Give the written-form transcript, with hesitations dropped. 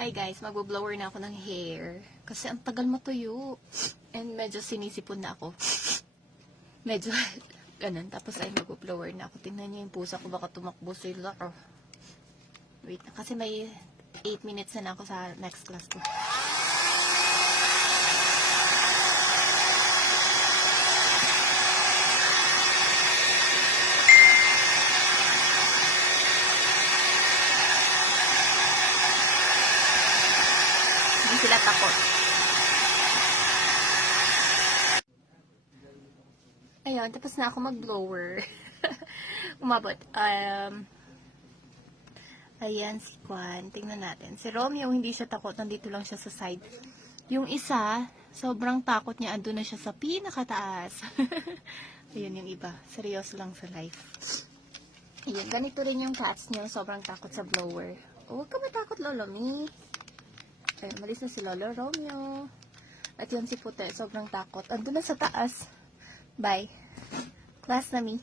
Ay guys, magbo-blower na ako ng hair. Kasi ang tagal matuyo. And medyo sinisipon na ako. Medyo ganun. Tapos ay magbo-blower na ako. Tingnan niyo yung pusa ko, baka tumakbo sila. Oh. Wait na. Kasi may 8 minutes na ako sa next class ko. Hindi sila takot. Ayun, tapos na ako mag-blower. Umabot. Ayan si Kwan. Tingnan natin. Si Romeo, hindi siya takot. Nandito lang siya sa side. Yung isa, sobrang takot niya. Ando na siya sa pinakataas. Ayun yung iba. Seryoso lang sa life. Ayan, ganito rin yung cats niya. Sobrang takot sa blower. Huwag ka matakot, Lolo Mi. Ayun, malis na si Lolo Romeo. At yun si Puti. Sobrang takot. Ando na sa taas. Bye. Class na mi.